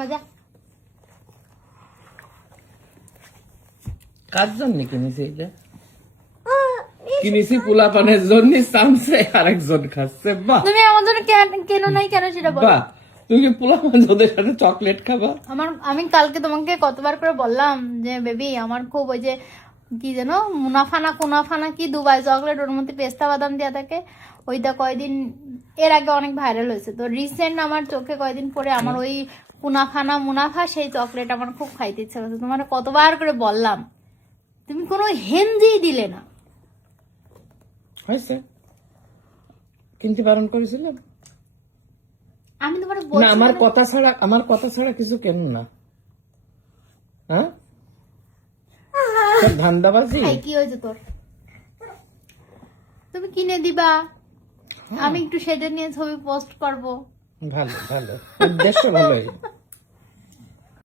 মজা। কার জন্য কিনেছি এটা? কিনেছি পোলাপানের জন্য, সামসে আরেকজন খাচ্ছে। বাহ, তুমি আমাদের কেন নাই কেন সেটা বলো। বাহ, তুমি কি পোলাপান ওদের সাথে চকলেট খাবা? আমি কালকে তোমাকে কতবার করে বললাম যে বেবি আমার খুব ওই যে কি যেন কুনাফানা কি দুবাই চকলেট, ওর মধ্যে পেস্তা বাদাম দেওয়া থাকে, ওইটা কয়দিন এর আগে অনেক ভাইরাল হয়েছে। তো রিসেন্ট আমার চোখে কয়দিন পরে আমার ওই মুনাফা সেই চকলেট আমার খুব খাইতে ইচ্ছা করছে। তোমার কতবার করে বললাম, তুমি কোনো হেনজি দিলে না। হয়েছে, কিনতে বারণ করেছিলাম আমি তোমার না? আমার কথা ছাড়া কিছু কেন না? হ্যাঁ, ধান্দাবাজি। কি হয়েছে তোর? তুমি কিনে দিবা, আমি একটু সেটা নিয়ে ছবি পোস্ট করবো। ভালো ভালো, উদ্দেশ্য ভালোই।